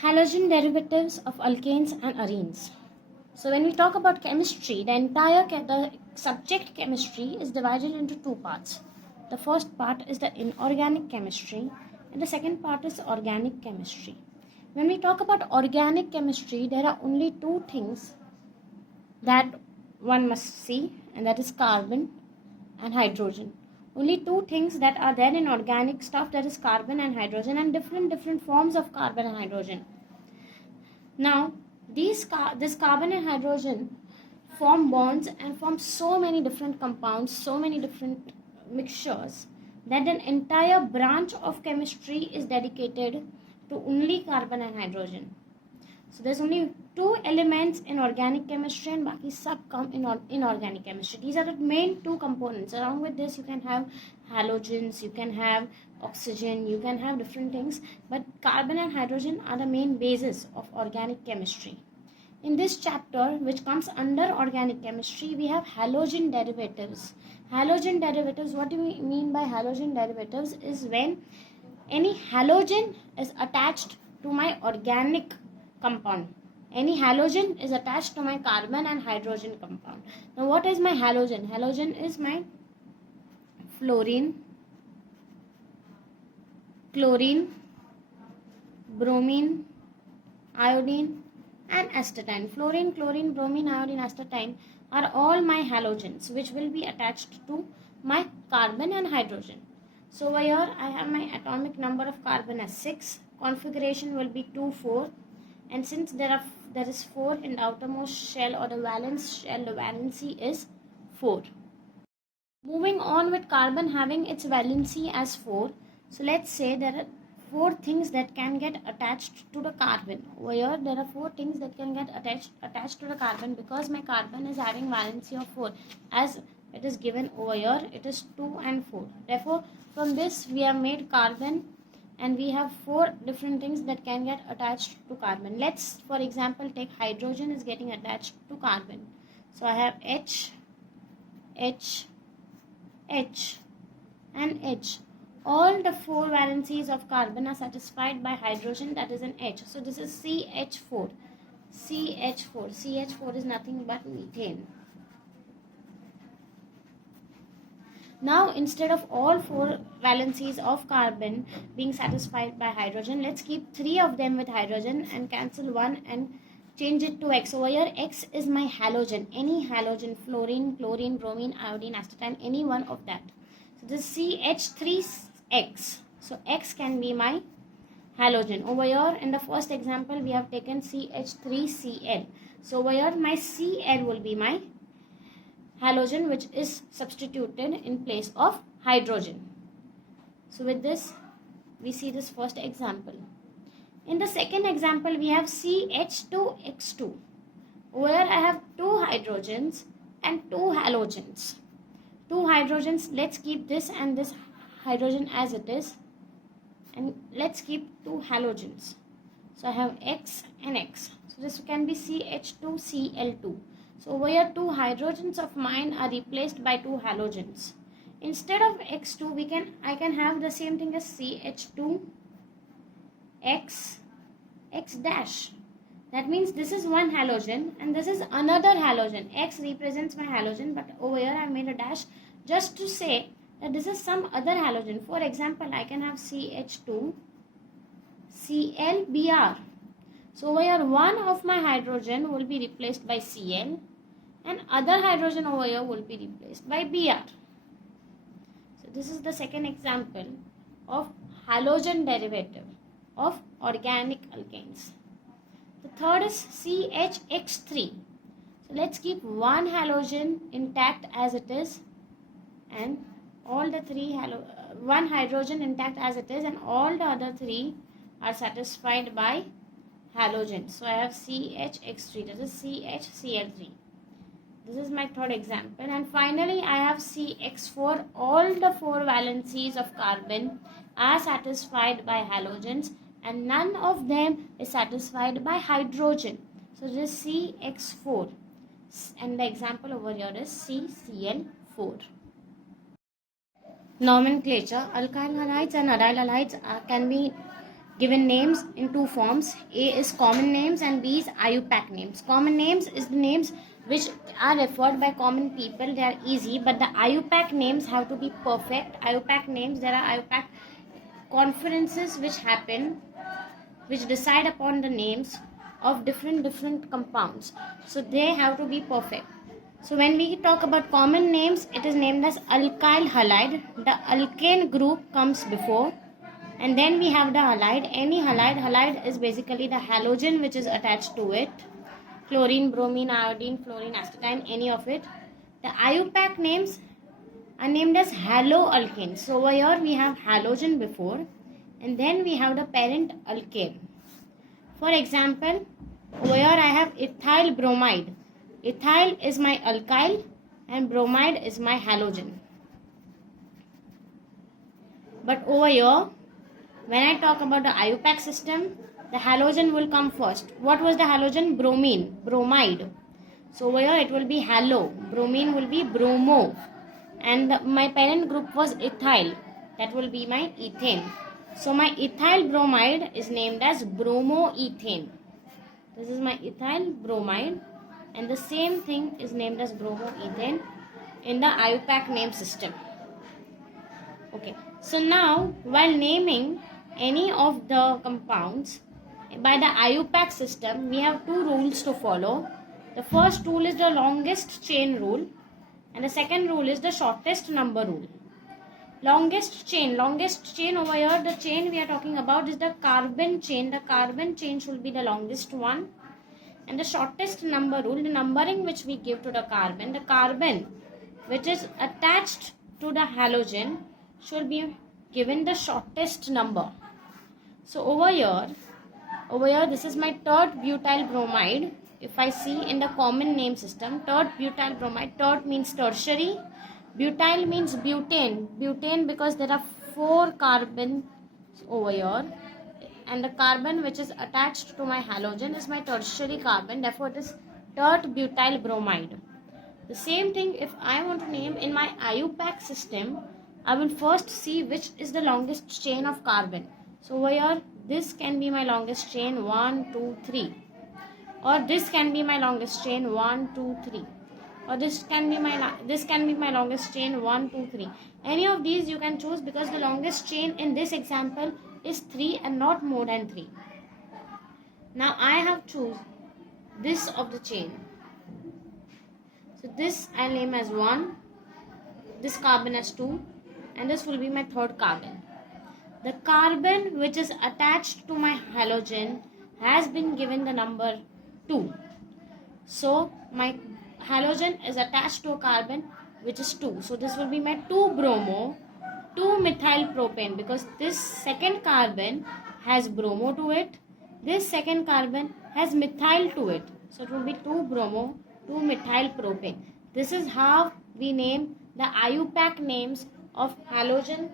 Halogen derivatives of alkanes and arenes. So when we talk about chemistry, the subject chemistry is divided into two parts. The first part is the inorganic chemistry and the second part is organic chemistry. When we talk about organic chemistry, there are only two things that one must see, and that is carbon and hydrogen. Only two things that are there in organic stuff, that is carbon and hydrogen, and different forms of carbon and hydrogen. Now this carbon and hydrogen form bonds and form so many different compounds, so many different mixtures, that an entire branch of chemistry is dedicated to only carbon and hydrogen. So there's only two elements in organic chemistry and baki sab come in inorganic chemistry. These are the main two components. Along with this, you can have halogens, you can have oxygen, you can have different things, but carbon and hydrogen are the main basis of organic chemistry. In this chapter, which comes under organic chemistry, we have halogen derivatives. Halogen derivatives, what do we mean by halogen derivatives is when any halogen is attached to my organic compound. Any halogen is attached to my carbon and hydrogen compound. Now what is my halogen? Halogen is my fluorine, chlorine, bromine, iodine and astatine. Fluorine, chlorine, bromine, iodine, astatine are all my halogens which will be attached to my carbon and hydrogen. So over here I have my atomic number of carbon as 6, configuration will be 2, 4, and since there is 4 in the outermost shell or the valence shell, the valency is 4. Moving on with carbon having its valency as 4. So let's say there are 4 things that can get attached to the carbon. Over here there are 4 things that can get attached to the carbon, because my carbon is having valency of 4. As it is given over here, it is 2 and 4. Therefore, from this we have made carbon, and we have 4 different things that can get attached to carbon. Let's, for example, take hydrogen is getting attached to carbon. So I have H, H, H and H. All the 4 valencies of carbon are satisfied by hydrogen, that is an H. So this is CH4. CH4. CH4 is nothing but methane. Now instead of all 4 valencies of carbon being satisfied by hydrogen, let's keep 3 of them with hydrogen and cancel 1 and change it to X. Over here X is my halogen, any halogen, fluorine, chlorine, bromine, iodine, astatine, any one of that. So this CH3X. So X can be my halogen. Over here in the first example we have taken CH3Cl. So over here my Cl will be my halogen, which is substituted in place of hydrogen. So with this we see this first example. In the second example we have CH2X2. Where I have 2 hydrogens and 2 halogens. 2 hydrogens, let's keep this and this hydrogen as it is, and let's keep 2 halogens. So I have X and X. So this can be CH2Cl2. So over here 2 hydrogens of mine are replaced by 2 halogens. Instead of X2 I can have the same thing as CH2 X dash. That means this is one halogen and this is another halogen. X represents my halogen, but over here I made a dash just to say that this is some other halogen. For example, I can have CH2 ClBr. So over here one of my hydrogen will be replaced by Cl and other hydrogen over here will be replaced by Br. So this is the second example of halogen derivative of organic alkanes. The third is CHX3. So let's keep one halogen intact as it is and all the one hydrogen intact as it is, and all the other 3 are satisfied by halogen. So I have CHX3, this is CHCl3. This is my third example. And finally I have CX4. All the 4 valencies of carbon are satisfied by halogens and none of them is satisfied by hydrogen. So this is CX4 and the example over here is CCl4. Nomenclature. Alkyl halides and aryl halides can be given names in two forms. A is common names and B is IUPAC names. Common names is the names which are referred by common people. They are easy, but the IUPAC names have to be perfect. IUPAC names, there are IUPAC conferences which happen, which decide upon the names of different compounds. So they have to be perfect. So when we talk about common names, it is named as alkyl halide. The alkane group comes before, and then we have the halide. Any halide is basically the halogen which is attached to it. Chlorine, bromine, iodine, fluorine, astatine, any of it. The IUPAC names are named as haloalkanes. So over here we have halogen before, and then we have the parent alkane. For example, over here I have ethyl bromide. Ethyl is my alkyl and bromide is my halogen. But over here, when I talk about the IUPAC system, the halogen will come first. What was the halogen? Bromine, bromide. So over here it will be halo, bromine will be bromo, and my parent group was ethyl, that will be my ethane. So my ethyl bromide is named as bromoethane. This is my ethyl bromide, and the same thing is named as bromoethane in the IUPAC name system. Okay, so now while naming any of the compounds by the IUPAC system, we have two rules to follow. The first rule is the longest chain rule, and the second rule is the shortest number rule. Longest chain over here, the chain we are talking about is the carbon chain. The carbon chain should be the longest one. And the shortest number rule, the numbering which we give to the carbon which is attached to the halogen should be given the shortest number. So over here this is my third butyl bromide. If I see in the common name system, third butyl bromide, third means tertiary, butyl means butane because there are 4 carbons over here, and the carbon which is attached to my halogen is my tertiary carbon, therefore it is third butyl bromide. The same thing, if I want to name in my IUPAC system, I will first see which is the longest chain of carbon. So over here, this can be my longest chain 1, 2, 3, or this can be my longest chain 1, 2, 3, or this can be my longest chain 1, 2, 3. Any of these you can choose, because the longest chain in this example is 3 and not more than 3. Now I have choose this of the chain. So this I'll name as 1, this carbon as 2, and this will be my third carbon. The carbon which is attached to my halogen has been given the number 2. So my halogen is attached to a carbon which is 2. So this will be my 2-bromo, 2-methyl-propane, because this second carbon has bromo to it. This second carbon has methyl to it. So it will be 2-bromo, 2-methyl-propane. This is how we name the IUPAC names of halogen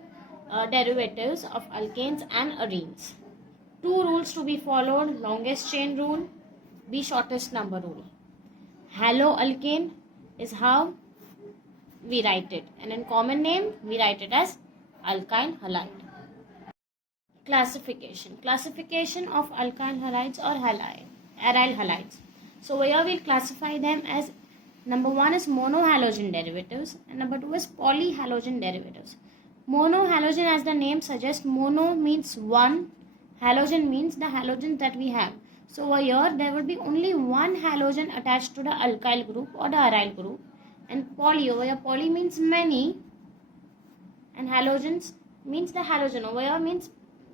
derivatives of alkanes and arenes. 2 rules to be followed: longest chain rule, B shortest number rule. Haloalkane is how we write it, and in common name we write it as alkyl halide. Classification of alkyl halides or aryl halides. So here we classify them as, number 1 is monohalogen derivatives and number 2 is polyhalogen derivatives. Monohalogen, as the name suggests, mono means one, halogen means the halogens that we have. So over here there will be only one halogen attached to the alkyl group or the aryl group, and poly, over here poly means many, and halogens means the halogen. Over here means,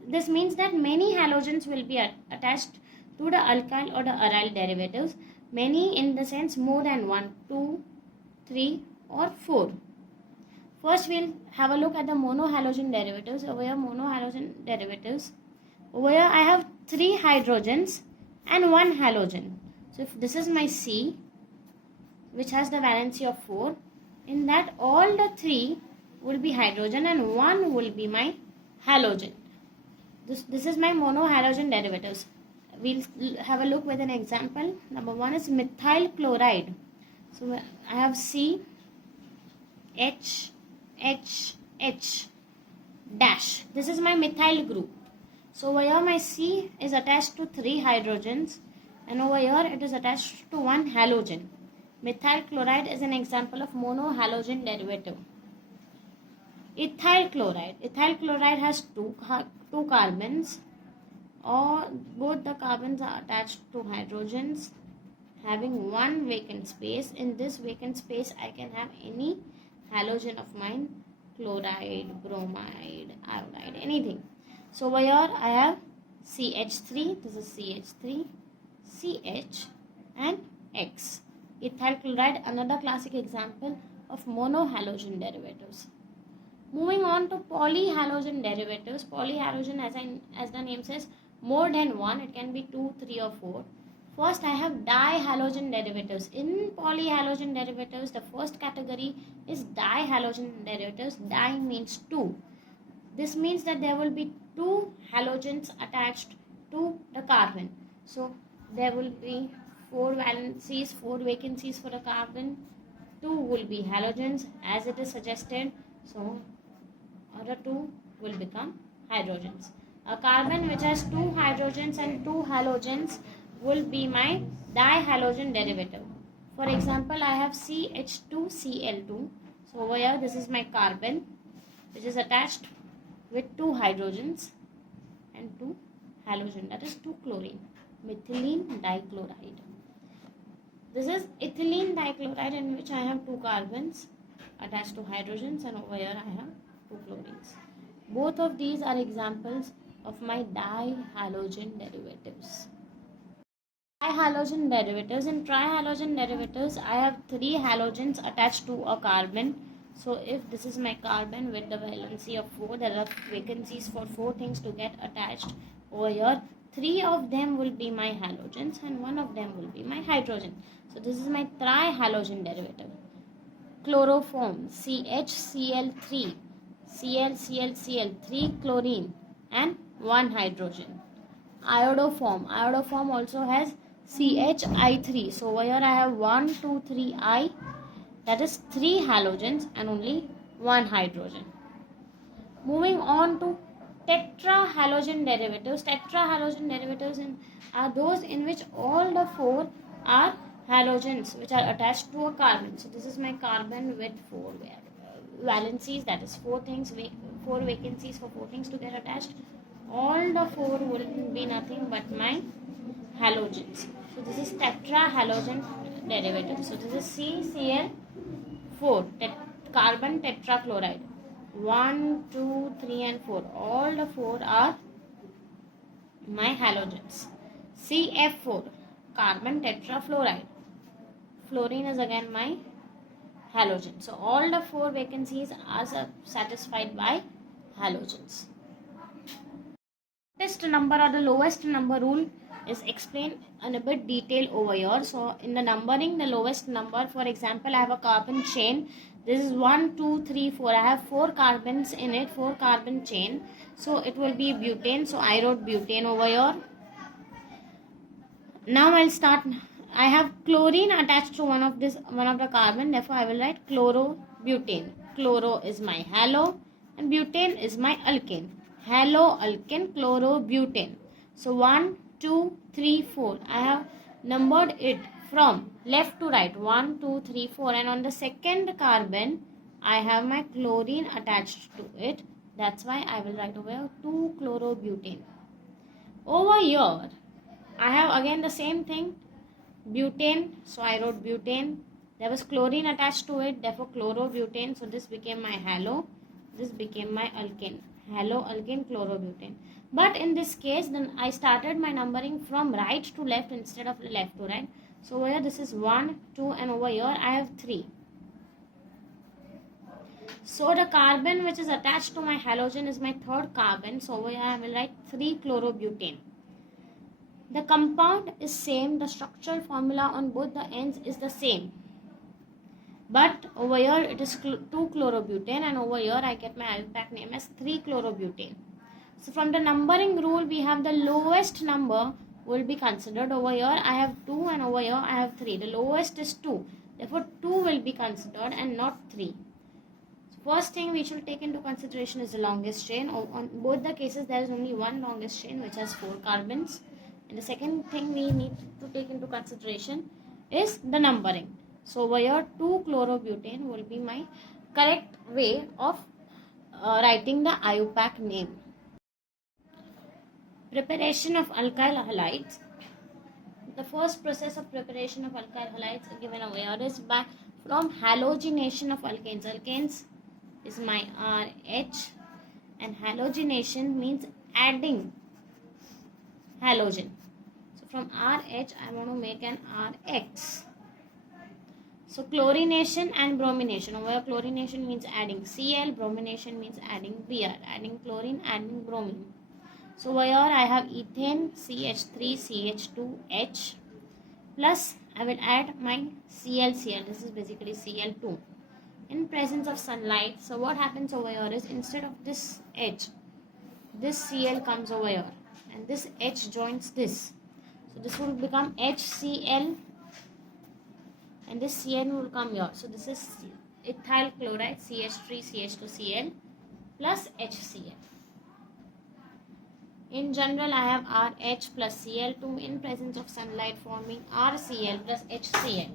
this means that many halogens will be attached to the alkyl or the aryl derivatives. Many in the sense more than 1, 2, 3 or 4. First we'll have a look at the monohalogen derivatives. Over here monohalogen derivatives. Over here I have 3 hydrogens and 1 halogen. So if this is my C, which has the valency of 4, in that all the 3 will be hydrogen and 1 will be my halogen. This is my monohalogen derivatives. We'll have a look with an example. Number 1 is methyl chloride. So I have C, H, H, H dash. This is my methyl group. So over here my C is attached to 3 hydrogens, and over here it is attached to 1 halogen. Methyl chloride is an example of monohalogen derivative. Ethyl chloride has two carbons, or both the carbons are attached to hydrogens having one vacant space. In this vacant space I can have any halogen of mine, chloride, bromide, iodide, anything. So over here I have CH3, this is CH3, CH and X. Ethyl chloride, another classic example of monohalogen derivatives. Moving on to polyhalogen derivatives. Polyhalogen, as the name says, more than one. It can be 2, 3 or 4. First I have dihalogen derivatives. In polyhalogen derivatives, the first category is dihalogen derivatives. Di means 2. This means that there will be 2 halogens attached to the carbon. So there will be 4 valencies, 4 vacancies for the carbon. 2 will be halogens as it is suggested. So other 2 will become hydrogens. A carbon which has 2 hydrogens and 2 halogens will be my dihalogen derivative. For example, I have CH2Cl2. So over here this is my carbon which is attached with 2 hydrogens and 2 halogen, that is 2 chlorine. Methylene dichloride. This is ethylene dichloride, in which I have 2 carbons attached to hydrogens, and over here I have 2 chlorines. Both of these are examples of my dihalogen derivatives. Trihalogen derivatives. In trihalogen derivatives, I have 3 halogens attached to a carbon. So if this is my carbon with the valency of 4, there are vacancies for 4 things to get attached over here. 3 of them will be my halogens and 1 of them will be my hydrogen. So this is my trihalogen derivative. Chloroform, CHCl3, ClClCl, 3 chlorine and 1 hydrogen. Iodoform also has CHI3. So over here I have 1, 2, 3 I, that is 3 halogens and only 1 hydrogen. Moving on to tetrahalogen derivatives. Tetrahalogen derivatives are those in which all the 4 are halogens which are attached to a carbon. So this is my carbon with 4 valencies, that is 4 things, 4 vacancies for 4 things to get attached. All the 4 will be nothing but my halogens. So this is tetrahalogen derivative. So this is CCl4, carbon tetrachloride. 1, 2, 3 and 4. All the 4 are my halogens. CF4, carbon tetrafluoride. Fluorine is again my halogen. So all the 4 vacancies are satisfied by halogens. Shortest number or the lowest number rule is explained in a bit detail over here. So in the numbering, the lowest number, for example, I have a carbon chain. This is 1, 2, 3, 4. I have 4 carbons in it, 4 carbon chain. So it will be butane. So I wrote butane over here. Now I'll start. I have chlorine attached to one of the carbon. Therefore I will write chlorobutane. Chloro is my halo and butane is my alkane. Halo, alkane, chlorobutane. So 1, 2, 3, 4. I have numbered it from left to right. 1, 2, 3, 4. And on the second carbon, I have my chlorine attached to it. That's why I will write over here 2-chlorobutane. Over here, I have again the same thing. Butane. So I wrote butane. There was chlorine attached to it. Therefore, chlorobutane. So this became my halo. This became my alkane. Halo, alkane, chlorobutane. But in this case, then I started my numbering from right to left instead of left to right. So over here this is 1, 2 and over here I have 3. So the carbon which is attached to my halogen is my third carbon. So over here I will write 3-chlorobutane. The compound is same. The structural formula on both the ends is the same. But over here it is 2-chlorobutane and over here I get my alpac name as 3-chlorobutane. So from the numbering rule, we have the lowest number will be considered. Over here I have 2 and over here I have 3. The lowest is 2. Therefore 2 will be considered and not 3. So First thing we should take into consideration is the longest chain. On both the cases, there is only one longest chain which has 4 carbons. And the second thing we need to take into consideration is the numbering. So over here 2-chlorobutane will be my correct way of writing the IUPAC name. Preparation of alkyl halides. The first process of preparation of alkyl halides given over here is by from halogenation of alkanes. Alkanes is my RH, and halogenation means adding halogen. So from RH I want to make an RX. So chlorination and bromination. Over here chlorination means adding Cl, bromination means adding Br, adding chlorine, adding bromine. So over here I have ethane, CH3, CH2H, plus I will add my Cl. This is basically Cl2 in presence of sunlight. So what happens over here is instead of this H, this Cl comes over here and this H joins this. So this will become HCl and this Cl will come here. So this is ethyl chloride, CH3, CH2Cl plus HCl. In general, I have RH plus Cl2 in presence of sunlight forming RCl plus HCl.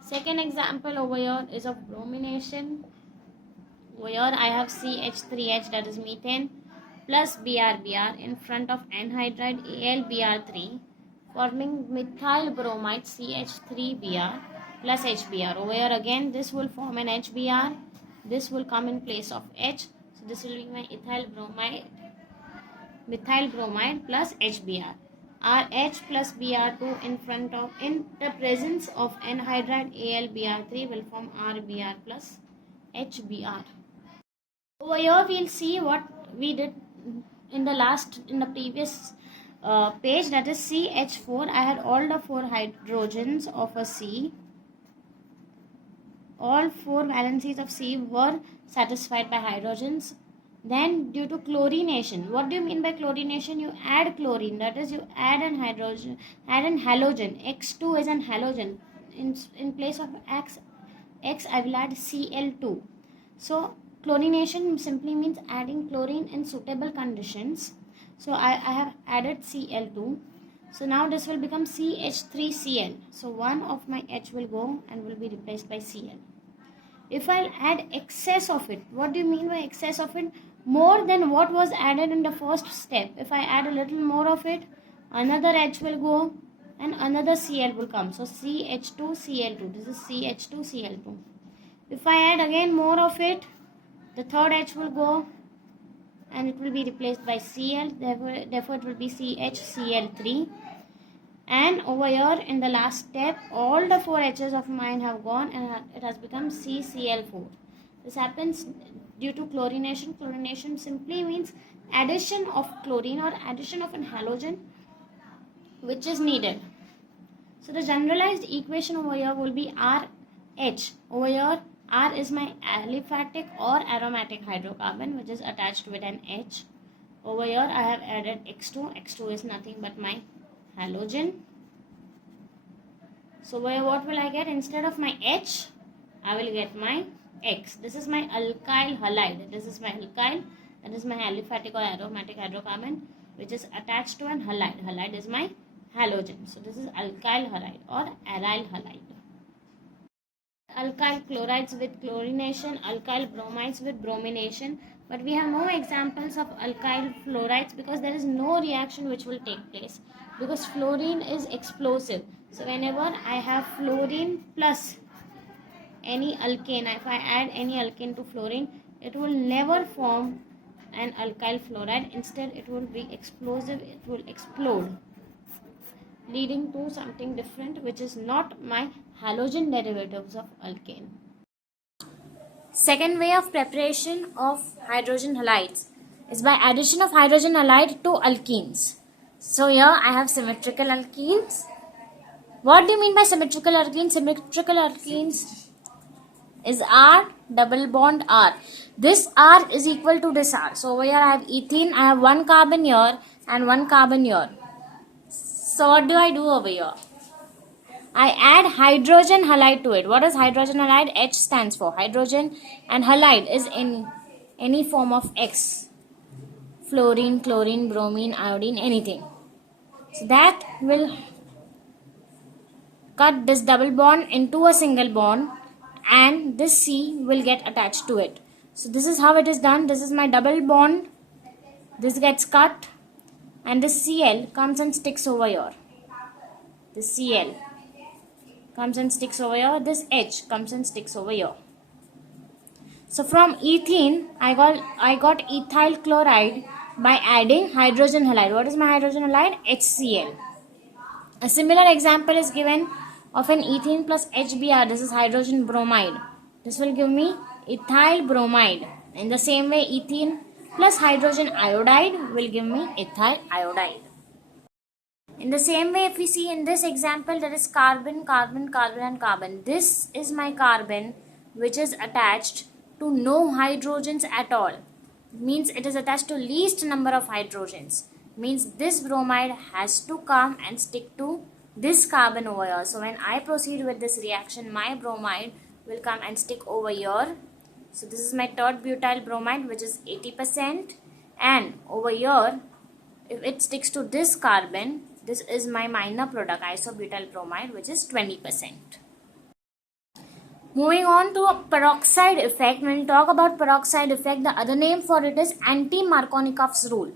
Second example over here is of bromination. Over here I have CH3H, that is methane, plus BrBr in front of anhydride AlBr3 forming methyl bromide CH3Br plus HBr. Over here again this will form an HBr. This will come in place of H. So this will be my methyl bromide plus HBr. RH plus Br2 in the presence of anhydride AlBr3 will form RBr plus HBr. Over here we'll see what we did in the previous page, that is CH4. I had all the 4 hydrogens of a C. All 4 valencies of C were satisfied by hydrogens. Then due to chlorination, what do you mean by chlorination? You add chlorine, that is you add an hydrogen, add an halogen. X2 is an halogen. In place of X I will add Cl2. So chlorination simply means adding chlorine in suitable conditions. So I have added Cl2. So now this will become CH3Cl. So one of my H will go and will be replaced by Cl. If I'll add excess of it, what do you mean by excess of it? More than what was added in the first step. If I add a little more of it, another H will go and another Cl will come. So CH2Cl2. This is CH2Cl2. If I add again more of it, the third H will go and it will be replaced by Cl. Therefore it will be CHCl3. And over here in the last step, all the 4 H's of mine have gone and it has become CCl4. This happens due to chlorination. Chlorination simply means addition of chlorine or addition of an halogen which is needed. So the generalized equation over here will be RH. Over here R is my aliphatic or aromatic hydrocarbon which is attached with an H. Over here I have added X2. X2 is nothing but my halogen. So what will I get? Instead of my H, I will get my X. This is my alkyl halide. This is my alkyl. That is my aliphatic or aromatic hydrocarbon which is attached to an halide. Halide is my halogen. So this is alkyl halide or aryl halide. Alkyl chlorides with chlorination, alkyl bromides with bromination. But we have no examples of alkyl fluorides because there is no reaction which will take place. Because fluorine is explosive. So whenever I have fluorine plus any alkane, if I add any alkane to fluorine, it will never form an alkyl fluoride. Instead it will be explosive, it will explode, leading to something different which is not my halogen derivatives of alkane. Second way of preparation of hydrogen halides is by addition of hydrogen halide to alkenes. So here I have symmetrical alkenes. What do you mean by symmetrical alkenes? Symmetrical alkenes is R double bond R. This R is equal to this R. So over here I have ethene. I have 1 carbon here and 1 carbon here. So what do I do over here? I add hydrogen halide to it. What is hydrogen halide? H stands for hydrogen, and halide is in any form of X. Fluorine, chlorine, bromine, iodine, anything. So that will cut this double bond into a single bond, and this C will get attached to it. So this is how it is done. This is my double bond. This gets cut, and this Cl comes and sticks over here. This Cl comes and sticks over here. This H comes and sticks over here. So from ethene, I got ethyl chloride by adding hydrogen halide. What is my hydrogen halide? HCl. A similar example is given of an ethene plus HBr. This is hydrogen bromide. This will give me ethyl bromide. In the same way, ethene plus hydrogen iodide will give me ethyl iodide. In the same way, if we see in this example, there is carbon, carbon, carbon and carbon. This is my carbon which is attached to no hydrogens at all. Means it is attached to least number of hydrogens. Means this bromide has to come and stick to this carbon over here. So when I proceed with this reaction, my bromide will come and stick over here. So this is my third butyl bromide, which is 80%, and over here, if it sticks to this carbon, this is my minor product isobutyl bromide, which is 20%. Moving on to a peroxide effect. When we talk about peroxide effect, the other name for it is anti-Markovnikov's rule.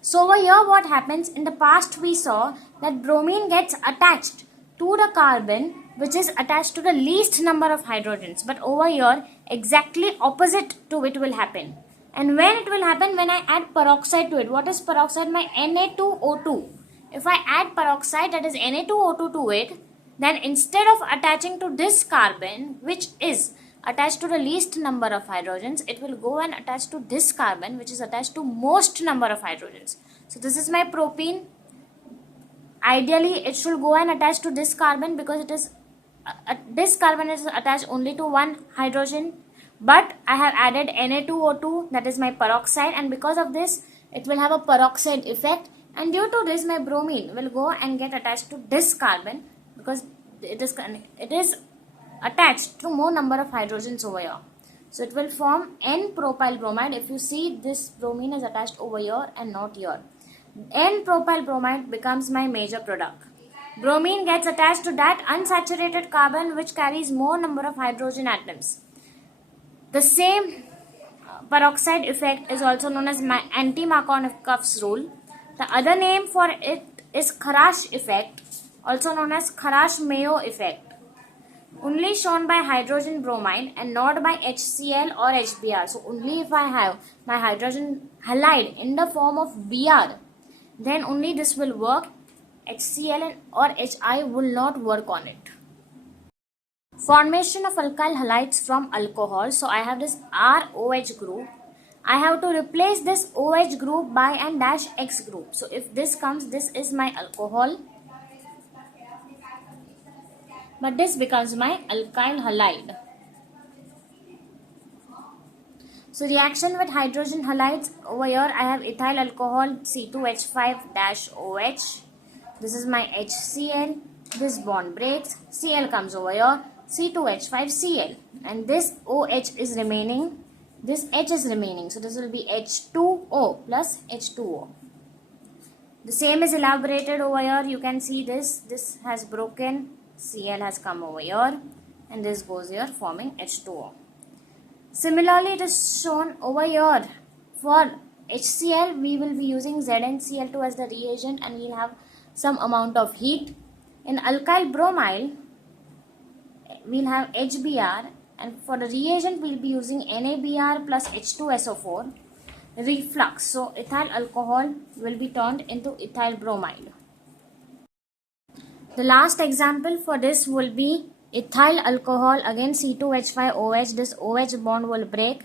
So over here, what happens? In the past, we saw that bromine gets attached to the carbon which is attached to the least number of hydrogens. But over here, exactly opposite to it will happen. And when it will happen? When I add peroxide to it. What is peroxide? My Na2O2. If I add peroxide, that is Na2O2 to it, then instead of attaching to this carbon, which is attached to the least number of hydrogens, it will go and attach to this carbon, which is attached to most number of hydrogens. So this is my propene. Ideally, it should go and attach to this carbon because it is this carbon is attached only to one hydrogen. But I have added Na2O2, that is my peroxide, and because of this, it will have a peroxide effect. And due to this, my bromine will go and get attached to this carbon because it is attached to more number of hydrogens over here. So it will form N-propyl bromide. If you see, this bromine is attached over here and not here. N-propyl bromide becomes my major product. Bromine gets attached to that unsaturated carbon which carries more number of hydrogen atoms. The same peroxide effect is also known as anti-Markovnikov's rule. The other name for it is Kharash effect, also known as Kharash-Mayo effect. Only shown by hydrogen bromide and not by HCl or HBr. So only if I have my hydrogen halide in the form of Br, then only this will work. HCl or HI will not work on it. Formation of alkyl halides from alcohol. So I have this ROH group. I have to replace this OH group by an dash X group. So if this comes, this is my alcohol. But this becomes my alkyl halide. So reaction with hydrogen halides, over here I have ethyl alcohol C2H5-OH. This is my HCl. This bond breaks. Cl comes over here. C2H5Cl. And this OH is remaining. This H is remaining. So this will be H2O plus H2O. The same is elaborated over here. You can see this. This has broken. Cl has come over here. And this goes here forming H2O. Similarly, it is shown over here. For HCl, we will be using ZnCl2 as the reagent and we will have some amount of heat. In alkyl bromide, we will have HBr, and for the reagent, we will be using NaBr plus H2SO4 reflux. So, ethyl alcohol will be turned into ethyl bromide. The last example for this will be ethyl alcohol, again C2H5OH, this OH bond will break,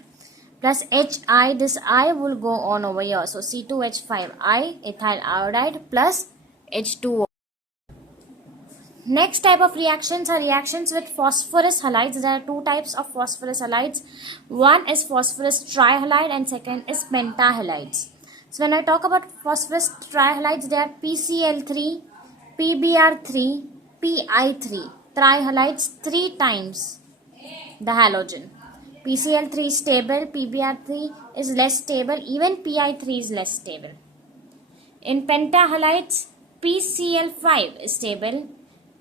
plus HI, this I will go on over here. So C2H5I, ethyl iodide plus H2O. Next type of reactions are reactions with phosphorus halides. There are two types of phosphorus halides. One is phosphorus trihalide and second is pentahalides. So when I talk about phosphorus trihalides, they are PCl3, PBr3, Pi3 trihalides 3 times the halogen. PCl3 is stable, PBr3 is less stable, even Pi3 is less stable. In pentahalides, PCl5 is stable,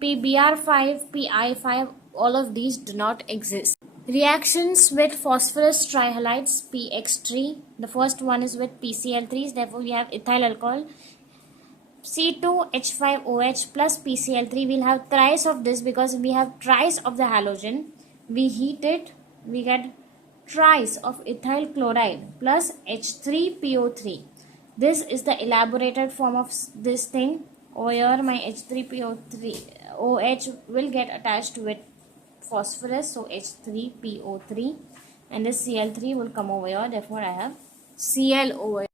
PBr5, Pi5, all of these do not exist. Reactions with phosphorus trihalides PX3. The first one is with PCl3, therefore we have ethyl alcohol. C2H5OH plus PCl3. We'll have thrice of this because we have thrice of the halogen. We heat it, we get thrice of ethyl chloride plus H3PO3. This is the elaborated form of this thing. Over here my H3PO3 OH will get attached with phosphorus, so H3PO3, and this Cl3 will come over here, therefore I have Cl over here.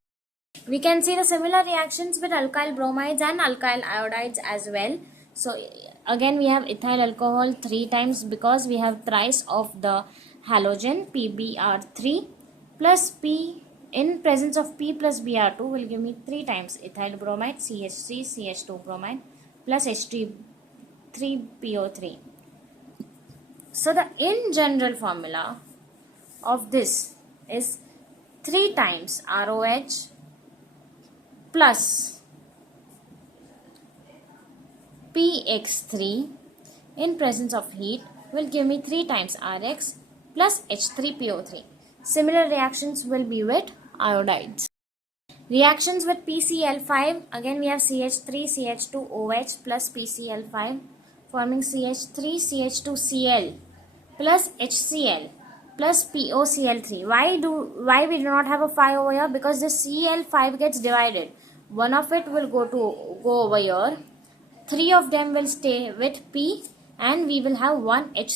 We can see the similar reactions with alkyl bromides and alkyl iodides as well. So again we have ethyl alcohol 3 times because we have thrice of the halogen PBr3 plus P in presence of P plus Br2 will give me 3 times ethyl bromide CH3 CH2 bromide plus H3PO3. So the in general formula of this is 3 times ROH plus PX3 in presence of heat will give me 3 times RX plus H3PO3. Similar reactions will be with iodides. Reactions with PCl5, again we have CH3 CH2OH plus PCl5 forming CH3CH2Cl plus HCl plus POCl3. Why we do not have a 5 over here? Because the Cl5 gets divided. One of it will go over here. 3 of them will stay with P and we will have one H